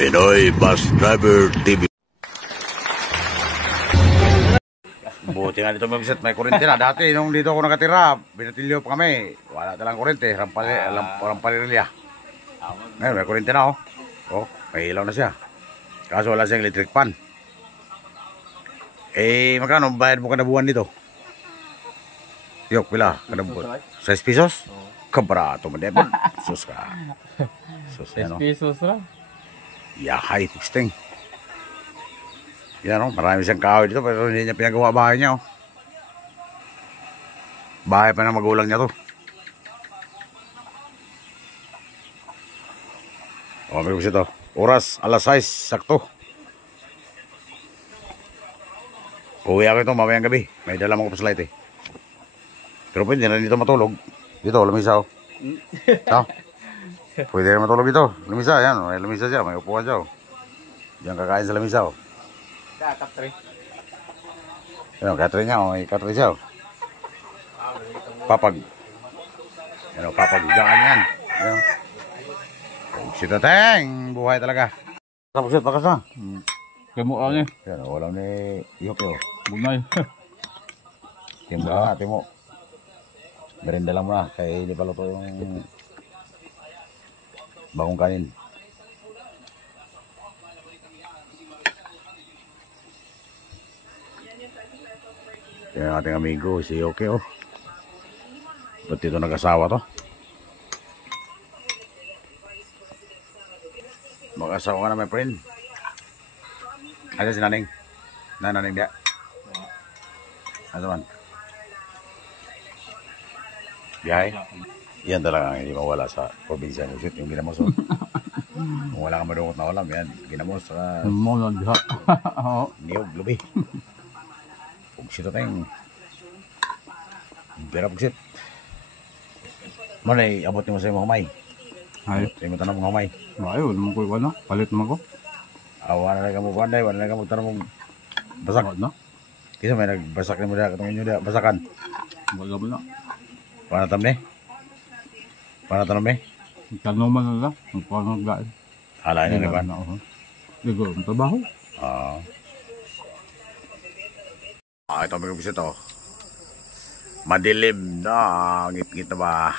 Pinoy Bus Driver TV. Buti nga dito mabisat, may kurente na. Dati nung dito ako nakatira, binatilyo pa kami. Wala talang kurente, rampalirya. Ngayon may kurente na oh. Oh, may ilaw na siya. Kaso wala siyang electric pan. Eh, magkano bayad mo kada buwan dito? Yok, pila? Kada buwan? 6 pesos? Kabarato mo debon. Sus ka. Sus, 6 pesos lang. Yahay, pisting. Yan o, marami siyang kahoy dito pero hindi niya pinagawa bahay niya o. Bahay pa ng magulang niya to. O, may gusto ito. Oras, alas 6, sakto. Uwi ako ito mamayang gabi. May dala mo ko pa slide eh. Pero pwede na dito matulog. Dito, lamisa o. No? Pwede na matulog dito. Lamisa, yan. May lamisa siya, may upuan siya o. Diyan kakain sa lamisa o. Katri. Yan, katri niya o. May katri siya o. Papag. Yan o, papag. Diyan yan. Yan o. Sita teng. Buhay talaga. Tapos yun, takas na. Kemo ani. Yan o, walang ni Yoke o. Bunay. Timbo na, timo. Merenda lang muna. Kaya hindi pa luto yung bagong kanin. Yan ang ating amigo, si Yoke oh. Ba't dito nag-asawa to? Mag-asawa ka na my friend. Ano si Naning? Naning dia? Ano man? Biyahe? Yan talaga ang hindi mawala sa probinsya ng Usut, yung ginamos. Kung wala kang madukot na ulam, yan, ginamos. Mo na diha. Niyog, lubi. Pugsit na tayong pera pugsit. Ano ay abot mo sa mga humay? Ay. Sa mo tanong mga humay? Ay, wala mo ko iwan na. Palit naman ko. Wala na ka mo panday, wala na ka mo tanong mong basak. Na? Kasi may nagbasak na mo dyan, katong inyo dyan, basakan. Wala mo na. Paano tamne? Paano tanong eh? Kanuman na lang. Ang pangang gain. Hala na naman. Ego, ang trabaho. Ito may gusto ito. Madilim na. Ngit-ngit na ba?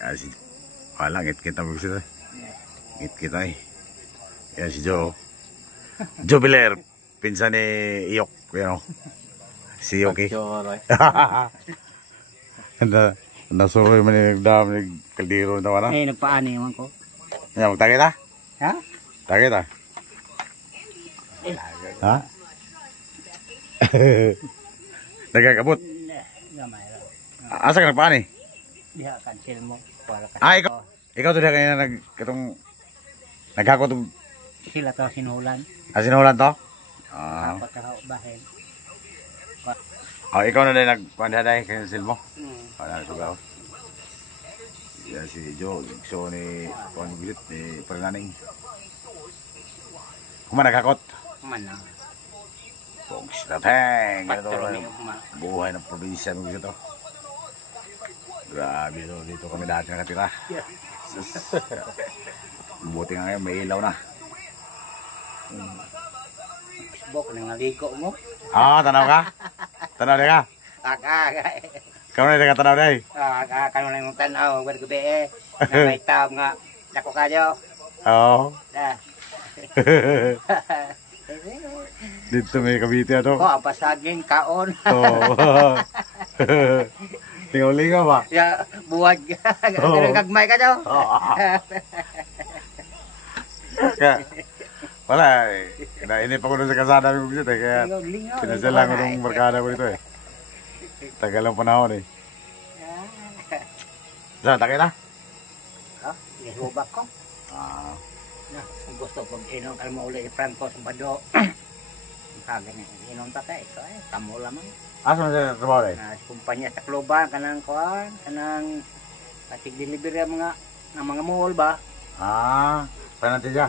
Ayan si... Wala, ngit-ngit na may gusto ito. Ngit-ngit na eh. Ayan si Joe. Joe Biler. Pinsan ni Iyok. Yan o. Si Yoke. Nasuroy man yung nagdam, nagkaldiro na wala. Eh, nagpaani naman ko. Yan, magtagit ha? Ha? Tagit ha? Ha? Nagkakabot? Gamay lang. Asa ka nagpaani? Diha, cancel mo. Para Ikaw? Ikaw to diha kanina naghakot ng... Sila to sinulan. Sinulan to? Ako taho bahin. Ikaw na din nagpandaday cancel mo? Wala na ito gawin. Yan si Joe, so ni Juan Gulit, ni Pernaning. Kumana nagkakot? Kumana. Pogs na teng! Buhay ng probinsya mo gusto to. Grabe to, dito kami dati nakatira. Buti nga ngayon, may ilaw na. Bok, nangaliko mo. Tanaw ka? Tanaw ka? Kamu na nagkatanaw na eh? Kano na yung tanaw, wala gabi eh. Na may tawag nga, dako kayo. Oo. Dito may Cavite ato. Ko, pasagin, kaon. Oo. Lingaw-lingaw ba? Ya, buwag. Gagmay ka daw. Wala eh. Inainip ako doon sa kasada ng gusto eh. Kaya pinasala ko ng barkada ko dito eh. Tagal ang panahon eh. Saan, takay na? Ihubak ko. Gusto ko inom kalmo ulit Franco sa bado. Kaganya inom tatay. Tamo lamang. Asa mo sa trabaho eh? Kumpanya sa Kloban, kanang kuhan, kanang kasig delivery mga mall ba? Panantin siya?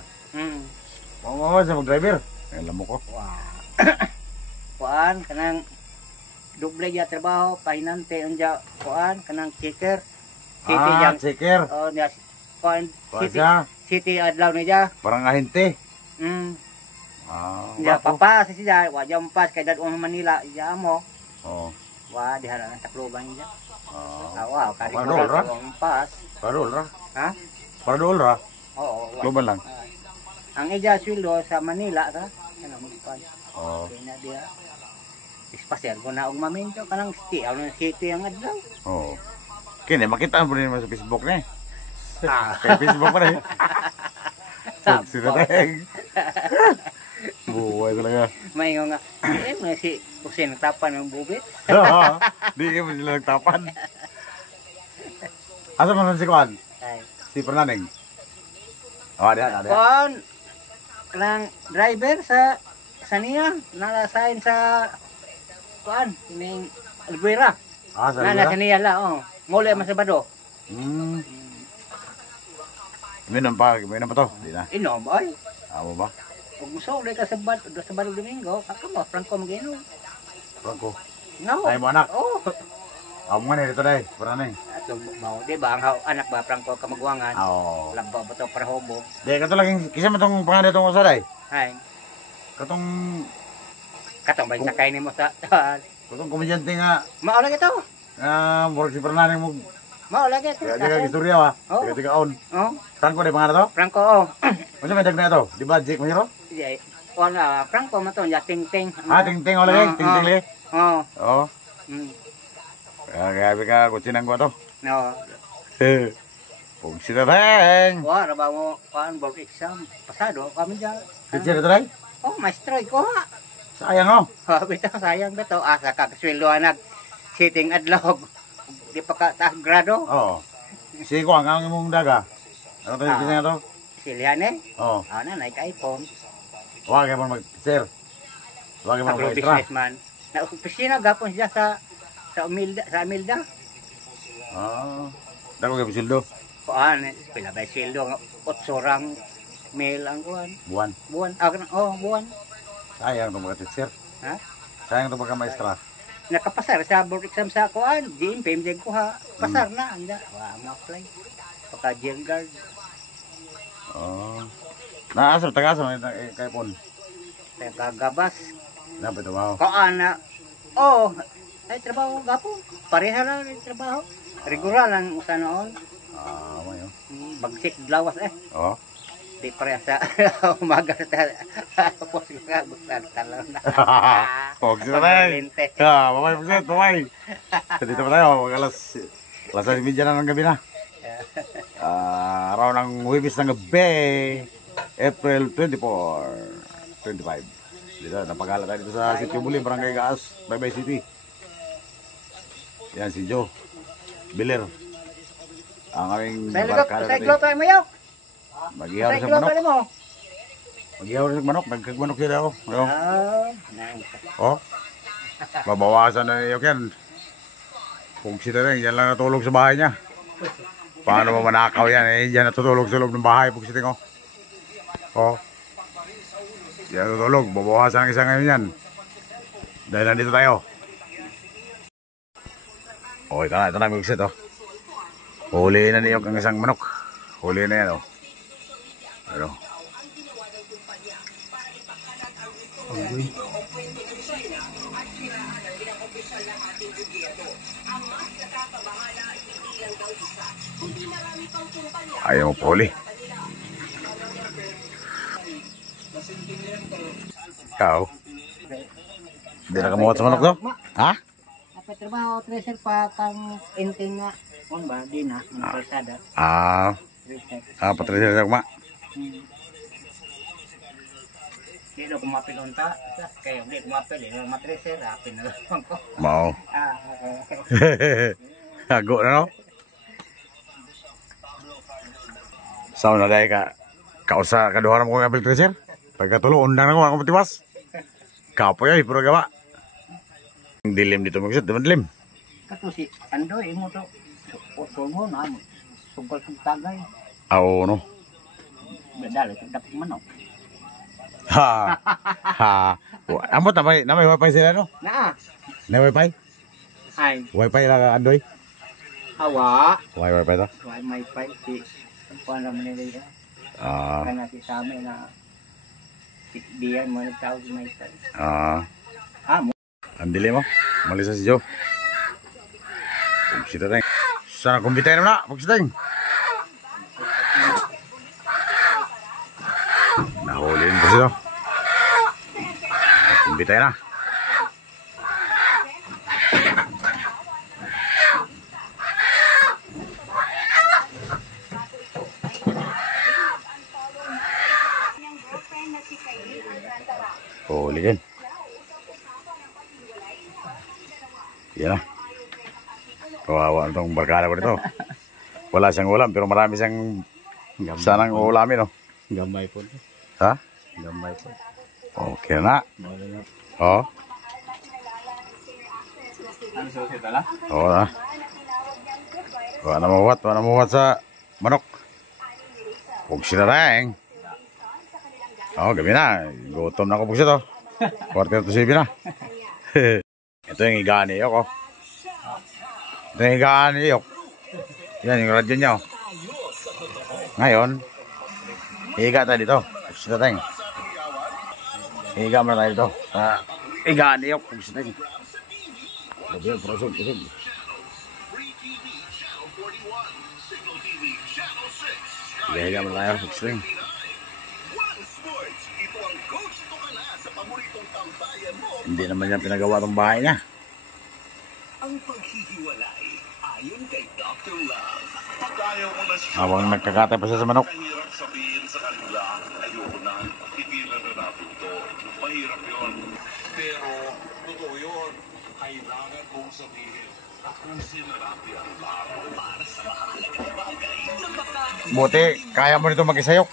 Oo, sa mag-driver. Alam mo ko. Kuhan, kanang doble ya trabaho, pahinante, kuhan, kanang kicker. Checker. Oh, niya kuhan, Kuha siya. city adlaw ni ja. Parang ahente. Ya papa sa siya, wa jam pas kay dadong Manila, ja mo. Oh. Wa diha na takloban niya. Ah. Wow, kari ko Padol ra? ang pas. Padol ra. Ha? Padol ra. Oo, wa. Global lang. Ang ija sweldo sa Manila ra, ano mo pa. Oh. Kaya na dia. Ispasyal ko na og maminto kanang city ang adlaw. Oh. Kini makita mo rin sa Facebook ni. Ah, Kay Facebook pa rin. Sab- Sino tayong? Buhay talaga. may nga mo si Kusin tapan ng bubit. Di mo sila nagtapan. Asa man si Kwan? Ay. Si Fernandeng. Oh, ada. Kon lang driver sa niya nalasain sa kuan kining Alguera. Ah, sa Na sa Lira? niya la oh. Mole man sa Bado. Minum pa to. Di na. Inom ay. Amo ba? Ug gusto ka sa Bado Domingo, aka mo Franco magino. Franco. No. Ay mo anak. Oh. Amo nga dito dai. Fernandeng. Ato mao di ba ang anak ba Franco kamagwangan. Oo. Labaw ba to para hobo. Di kato lang kisa mo tong pangalan tong usa dai. Hay. Katong Katong bay sakay nimo sa katong komedyante nga mao lagi to. murag si Fernandeng mo. Mao lagi to. Tiga istorya ba? Oh. Tiga on. Oh. Franco di pangalan to? Franco oh. Unsa may dag na to? Di ba Jake Mahiro? Di wala Franco man to ya ting-ting. Ah, ting-ting wala kay, ting-ting li. Oh. Oh. Mm. Grabe ka, kutsinang ko to. No. Pug sila teng. Wa ra ba mo kan board exam pasado kami diyan. Teacher ito rin? Oh, maestro ko ha. Sayang oh. Bitaw sayang bitaw asa ka kasweldo nag sitting adlaw. Di pa ka ta grado. Oo. Si ko ang imong daga. Ano to yung kanya to? Siliane. Oo. Ana nay ka iPhone. Huwag mo mag-teacher. Huwag mo Agro mag-extra. businessman. Na opisina gapon siya sa Umilda. Ah. Dako ka pisildo. Kuan pila ba sweldo nga 8 rang mil ang kuan. Buwan. Buwan. Buwan. Sayang to mga-teacher. Ha? Sayang to mga-maestra. Nakapasar sa board exam sa kuan. Di impemjeg ko ha. Pasar na anda. Wa mo apply. Pagka jail guard. Oo. Naasar, tagasar na kay Pon. Kagabas. Dapat ito ba? Kuan na. Oh, ay trabaho gapo. Pareha lang ang trabaho. Regular lang usa noon. Ah, may oh. Bagsik lawas Oo. Di pareha sa umaga sa tapos nga bukan talaw na. Huwag sila teng. Ah, babay po set, babay. Dito pa tayo, alas 6:30 na ng gabi na. Araw ng Huwebes ng gabi, April 24, 25. Dito, napagala tayo dito sa Sitio Buli, Barangay Gaas, Baybay City. Yan si Joe Biller. Ang aming barkada Sa iglo tayo mayok. Mag-ihaw Sa sa iglo manok. tayo mo. Mag-ihaw sa manok, nagkagmanok sila ako. Ano? Ah, Oh, babawasan na yung yan. Kung sila rin, yan lang natulog sa bahay niya. Paano mo manakaw yan? Eh, yan natutulog sa loob ng bahay. Kung sila ko. Oh. Yan natutulog. Babawasan ang isa ngayon yan. Dahil nandito tayo. Oh, ito na mixit oh. Huli na niyo ang isang manok. Huli na yan oh. Ano? Ayaw mo puli. Ikaw? Hindi na kamuhat sa manok to? Ha? apa trabaho treasure pa kang inting nga. Kung ba di na ang kalsada. Treasure. Patrisya sa kuma. Di na kumapil unta. Kaya hindi kumapil eh. Matreasure. Apin na lang ko. Mau. Okay. Hago na no? Sao na dahil ka kausa kaduharan mo kong apil treasure? Pagkatulo, undang na ko ako matiwas. Kapoy ay, puro gawa. Dilim dito magsat, dilim. Kato si Andoy mo to. Utol mo na mo. Tungkol sa tagay. Oo, no? Bedal ito dapat manok. Ha. Ha. Amo tamay, na may wifi sila no? Na. Na wifi? Ay. Wifi lang Andoy. Awa. Wifi to? Why my fight si kuan naman nila. Kana si sa amin na diyan mo nagtawag sa may tal. Mo. Ang dili mo. Malisa si Joe. Pugsita tayong. Sana kumbitayin mo na. Pugsita tayong. Nahulin po sila. Kumbitayin na. Huli din. Yan na. Kawawa itong barkada ko dito. Wala siyang ulam pero marami siyang sanang ulamin, no? Gamay po. Ha? Gamay po. Okay na. Oo. Ano sa usita la? Oo na. Wala mamuwat sa manok. Huwag sila rin. Oo, gabi na. Gutom na ako po siya to. 47 na. Ito yung higaan ni Iyok, oh. Ito yung higaan ni Iyok. Yan, yung radyo niya, oh. Ngayon, higa tayo dito. Pugsita tayo. Higa mo na tayo dito. Higaan ni Iyok. Pugsita tayo. Gabi yun, prosog. Higa mo na tayo. Pugsita tayo. Hindi naman yan pinagawa ng bahay niya. Ang paghihiwalay ayon kay Dr. Love. Pag ayaw mo na siya, Habang nagkakatay pa siya sa manok. mahirap sabihin sa kanila, ayoko na, tigilan na natin to. Mahirap yun. Pero, totoo yun. Kailangan kong sabihin, tapusin na natin ang laro para sa mahalagang bagay na baka Buti, kaya mo nito mag-isayok.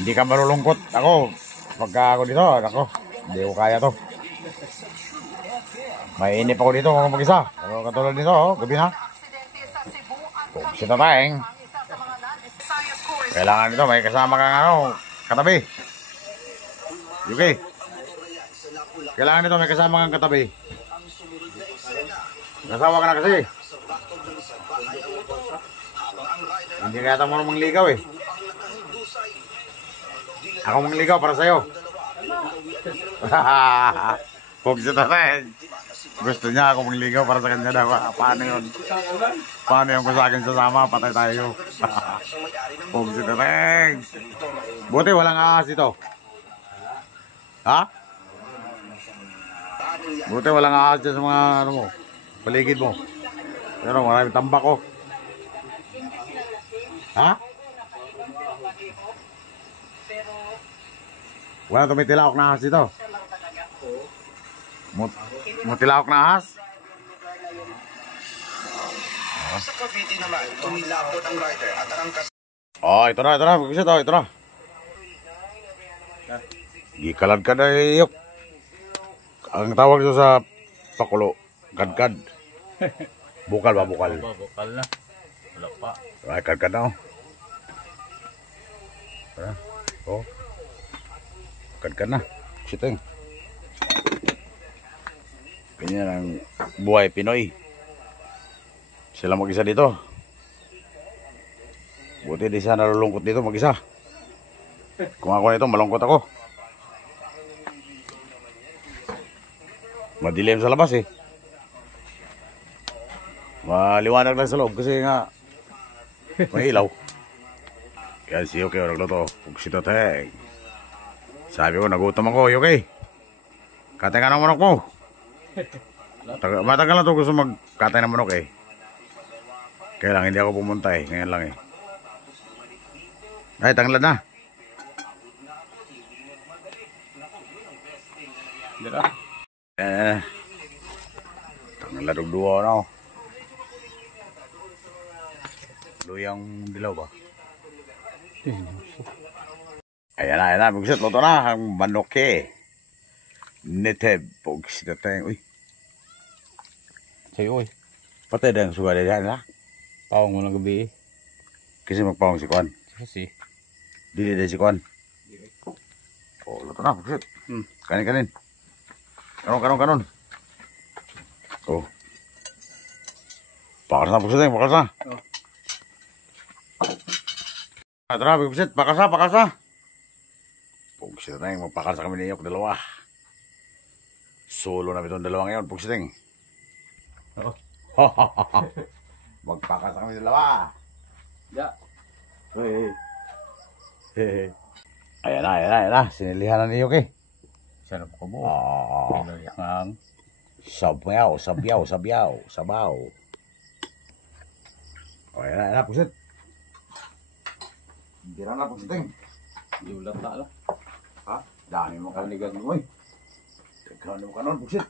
Hindi ka malulungkot. Ako, pagka ako dito, ako, hindi ko kaya to. Mainip ako dito kung mag-isa. Pero katulad dito, oh, gabi na. Pugsita tayong. Kailangan nito, may kasama kang ano, katabi. Okay. Kailangan nito, may kasama kang katabi. Nasawa ka na kasi. Hindi kaya tayo mo mangligaw eh. Ako mangligaw para sa'yo. Pugsita tayong. Gusto niya ako mangligaw para sa kanya daw. Paano yun? Paano yung kung sa akin sasama? Patay tayo. Pugsita tayong. Buti walang ahas ito. Ha? Buti walang ahas dyan sa mga ano mo, paligid mo. Pero maraming tambak ko. Ha? Wala tumitilawak na ahas dito. Mutilawak na ahas? sa Cavite naman, tumilapon ang rider at ang Oh, ito na. Pagkisip ito na. Gikalad ka na Iyok. Ang tawag ito sa pakulo, kadkad. Bukal ba, bukal? Bukal na. Wala pa. Ay, kadkad na, oh. Oh. Kadkad na. Siteng. Ganyan ang buhay Pinoy. Sila mag-isa dito. Buti di siya nalulungkot dito mag-isa. Kung ako nito, malungkot ako. Madilim sa labas eh. Maliwanag lang sa loob kasi nga may ilaw. Yan si Yuki, nagluto. Pugsita tayong. Sabi ko, nagutom ako, Yuki. Katay ka ng manok mo. Matagal na to gusto magkatay ng manok eh. Kaya lang, hindi ako pumunta eh. Ngayon lang eh. Ay, tanglad na. Dira. Tanglad og duwa na oh. Luyang dilaw ba? Ayan na. Bugsit, luto na. Ang manok eh. Neteb. Bugsit na tayo. Uy. Sa'yo, oy. Patay na yung suga na dyan ha. Pawang mo ng gabi eh. Kasi magpawang si Kwan. Kasi. Dili si Kwan. Oh, luto na. Bugsit. Kanin. Kanon. Oh. Pakas na. Bugsit na. Pakas na. Tara, Bigsit, pakasa, pakasa. Pugsit na yung magpakasa kami niyok, dalawa. Solo na itong dalawa ngayon, Pugsiting. Oo. Magpakasa kami dalawa. Ya. Hey. Hey. Ayan na. Sinilihan na niyok eh. Sarap ko mo. Ah, Ang sabaw. O, ayan na, Pugsit. Tira na, Pugsiting. yulat na lang. Ha? Dami mo kanigan mo eh. Gawin mo ka nun, Pugsit.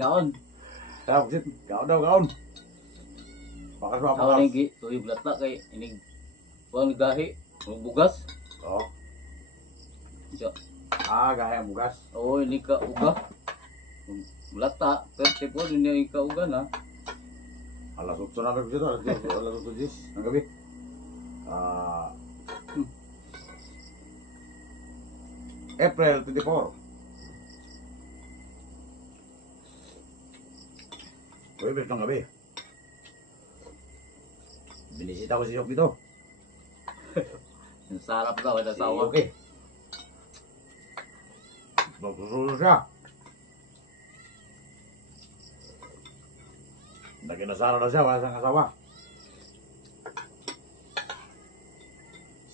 Ngaon. Kaya, Pugsit. Gaon. Pakas mo, Ako pakas. nang tuyo yulat na kay inig. Kuang gahi. Kuang bugas. Oo. So, Gaya ang bugas. oo, ini ka uga. Bulata. Pero tipo ini ka uga na. Alas 8 na Pugsit. Alas 8 Gis. Ang gabi. April 24. Uy, ng gabi. Binisita ko si Yok dito. Ang sarap daw ang asawa. Okay. Magsusulo siya. Naginasara na siya, wala siyang asawa.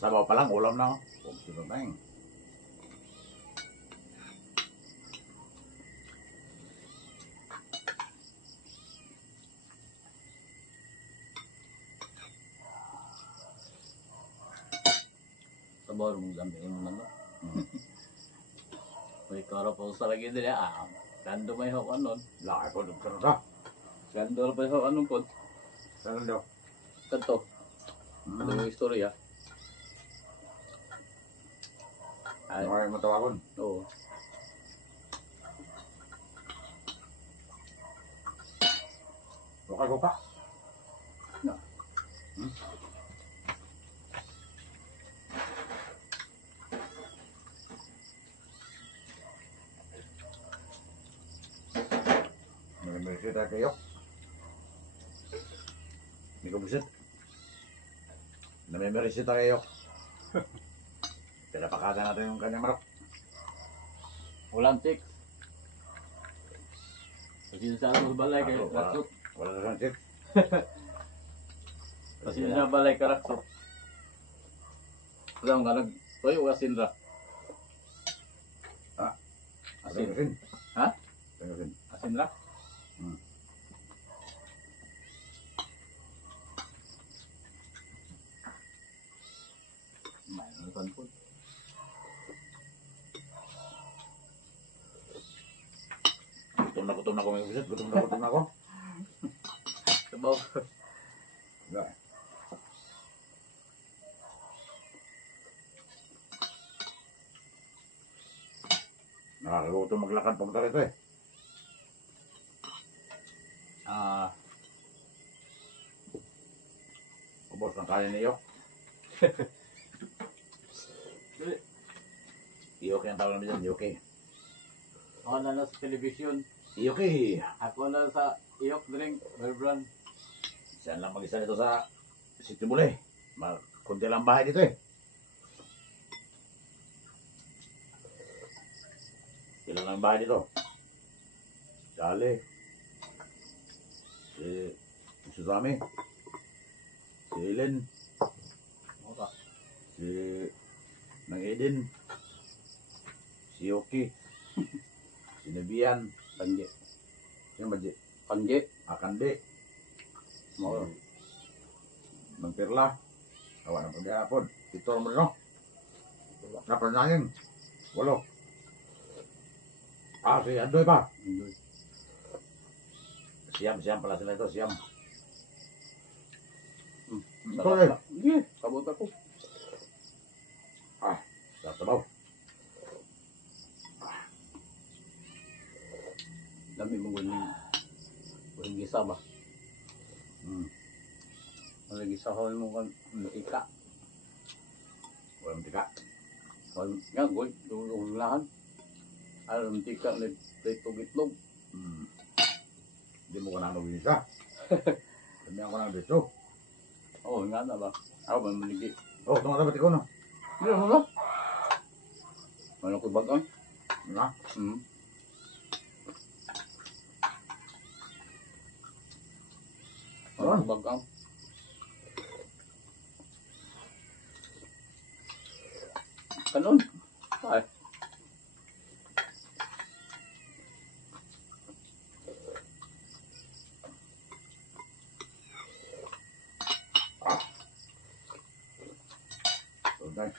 Sabaw pa lang, ulam na. Kung sino na yun. Sabor mong gamit mo naman. May karo pa sa lagi din ah. Gando may hok anon. Laki ko, doon ka na siya. Gando pa hok anon po. Saan daw? Kanto. Ano yung istorya? Ay, Ano kayo matawagon? oo. Bukal ko pa. No. Nag-emersit na kayo. Hindi ko busit. Nag-emersit na kayo. Pinapakaga natin yung kanyang manok. Walang check. Kasi sa ano balay kay raksot. Wala na siyang chip. Kasi sa balay ka raksot. Wala nga nag toyo asin ra. Asin. Asin. Ha? Asin. Asin ra. Mayroon po. Gutom na ako may busit. Gutom na ako. Sabaw. Wala. Nakakagutom maglakad pagka rito eh. Ubos ng kanin niyo. Iyoke ang tawag namin dyan. Iyoke. Ako na sa television. Iyoke. Ako na sa iyok drink. Berbran. Siyan lang mag-isa nito sa City Mule. Kunti lang bahay dito eh. Ilan lang bahay dito? Dali. Si Susami. Si Ellen. Oka. Si Nang Eden. Si Yoki. Si Nebian. Kanje. Yung Madji. Kanje. Akande. Mo. Nang Pirla. Awa ng paghihapon. Ito mo no? Napanangin. Walo. Si Andoy pa. Siyam pala sila ito. Siyam. Sarap na. Sige. Kabot ako. Sarap sabaw. Dami mo guling gisa ba? Wala gisa ko mo kan ika. Walang tika. Wala nga goy dulong lahan. Alam tika na itlog. Hindi mo ka na nabisa. Dami ako na dito. Oh, nga na ba? Ako ba maligi? Oh, tumatapit ko, no? Hindi mo ba? Ano ko bagang? Na? Hmm. Ano ko bagang? Kanon? Ay. Tumatay.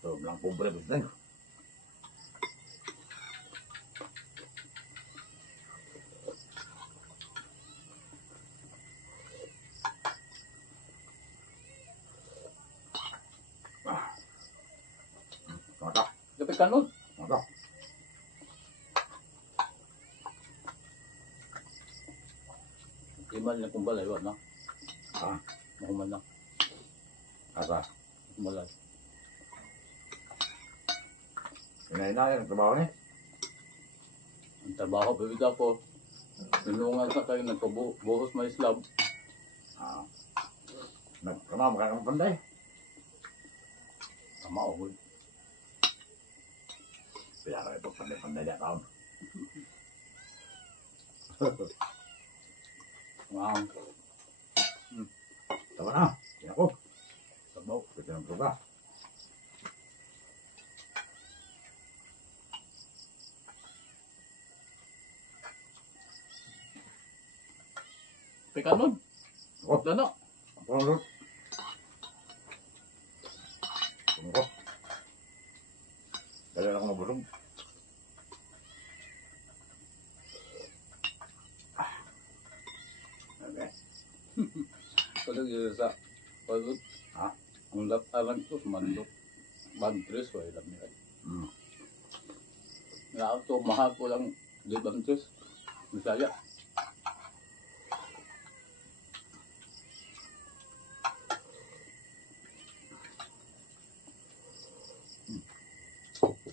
Sobrang pobre, Busday. Mata, Dapat kanon? mata. Iman na kung balay, wala na. Ah, Mahuman na. asa. Balay. Inaina yan, trabaho ni. Ang trabaho, bibig ako. Tinungan sa kayo, nagpabuhos may slab. Ah. Nagkamama ka ng panday. Tama ako. Kaya ka ito, panday-panday na taon. Wow. Tama na. Yan ako. Sabaw. Pwede ng proba. Pekanon. Oh. Dano. Ako ang lut. Tumukot. Dali lang ako mabulong. Okay. Kalau yun sa pagod. Ha? Ang lataran ko, mandok. Bantres, wala lang nila. Hmm. Nga ito, mahal ko lang. Di bantres. Misaya.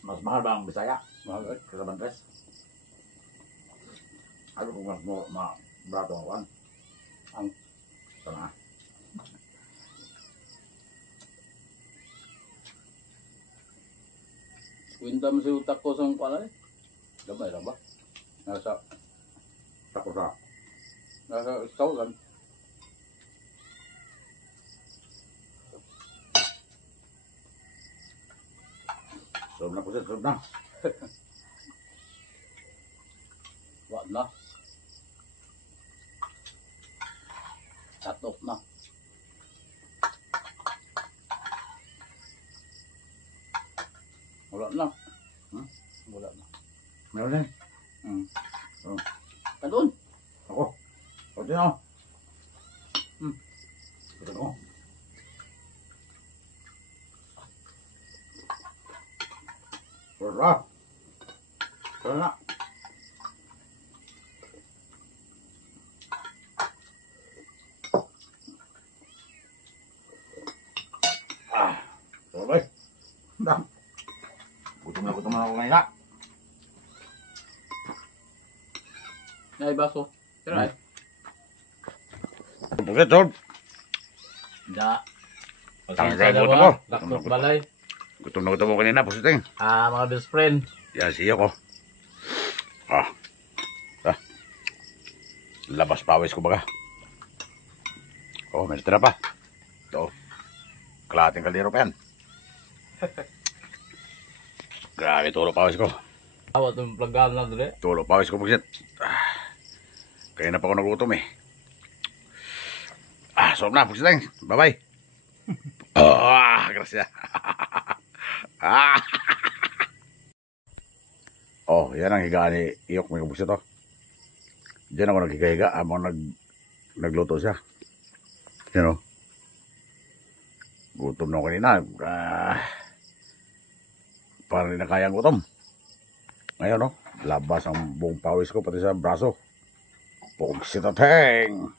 Mas mahal ba ang Bisaya? Mahal eh. Kesa Bantes? Ano kung mas mo, brato ang kuwan? Ang Tama. kwinta mo si utak ko sa pala eh. Gamay lang ba? Nasa Tako sa. Scotland. Sob na po siya, sob na. Wala na. Tatok na. Wala na. Hmm? Wala na. Meron din. Hmm. Oh. Kanun. Ako. Pwede na ako. Hmm. Pwede na ako. Pwede na. Pwede na. Ah. Pwede. Dam. Gutom na ako ngayon na. Nay baso. Tira eh. Pwede, sob. Da. Tanggal mo ito mo. Lakot balay. Gutom na ako kanina, positing. Mga best friend. Yan, siya ko. Ah. Ah. Labas pawis ko baga. Oh, may tira pa. Ito. Kalahating kaliro pa yan. Grabe, tulo pawis ko. Awat yung plagam na dali. Tulo pawis ko pagsit. Ah. Kaya na pa ako nagutom eh. Ah, sob na, pagsiteng. Bye-bye. Gracias. Ah. Oh, yan ang higaan ni Iyok, may kabuksit to. Diyan ako naghiga-higa habang nagluto siya. Yan o. Gutom na ako kanina. Parang hindi na kaya ang gutom. Ngayon, no? Labas ang buong pawis ko pati sa braso. Pugsit at heng.